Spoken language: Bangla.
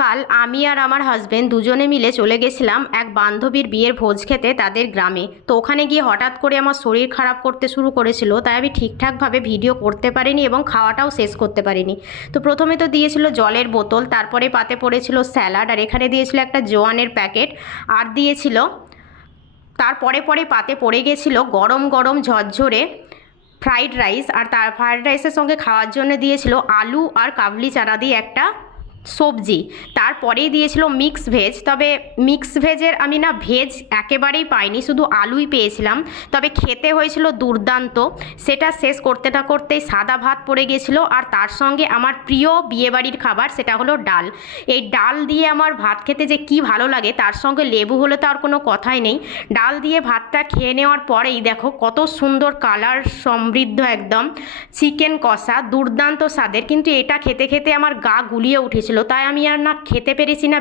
কাল আমি আর আমার হাজবেন্ড দুজনে মিলে চলে গেছিলাম এক বান্ধবীর বিয়ের ভোজ খেতে তাদের গ্রামে। তো ওখানে গিয়ে হঠাৎ করে আমার শরীর খারাপ করতে শুরু করেছিল, তাই আমি ঠিকঠাকভাবে ভিডিও করতে পারিনি এবং খাওয়াটাও শেষ করতে পারিনি। তো প্রথমে তো দিয়েছিল জলের বোতল, তারপরে পাতে পড়েছিল স্যালাড, আর এখানে দিয়েছিল একটা জোয়ানের প্যাকেট, আর দিয়েছিল তারপরে পরে পাতে পড়ে গেছিল গরম গরম ঝরঝরে ফ্রাইড রাইস, আর তার ফ্রাইড রাইসের সঙ্গে খাওয়ার জন্য দিয়েছিল আলু আর কাবলি চানা দিয়ে একটা সবজি। তারপরেই দিয়েছিল মিক্স ভেজ, তবে মিক্স ভেজের আমি না ভেজ একেবারেই পাইনি, শুধু আলুই পেয়েছিলাম। তবে খেতে হয়েছিল দুর্দান্ত। সেটা শেষ করতে না করতেই সাদা ভাত পড়ে গেছিলো, আর তার সঙ্গে আমার প্রিয় বিয়েবাড়ির খাবার, সেটা হলো ডাল। এই ডাল দিয়ে আমার ভাত খেতে যে কি ভালো লাগে, তার সঙ্গে লেবু হলে তো আর কোনো কথাই নেই। ডাল দিয়ে ভাতটা খেয়ে নেওয়ার পরেই দেখো কত সুন্দর কালার সমৃদ্ধ একদম চিকেন কষা, দুর্দান্ত স্বাদের। কিন্তু এটা খেতে খেতে আমার গা গুলিয়ে উঠেছিল, তাই আমি আর না খেতে পেরেছি না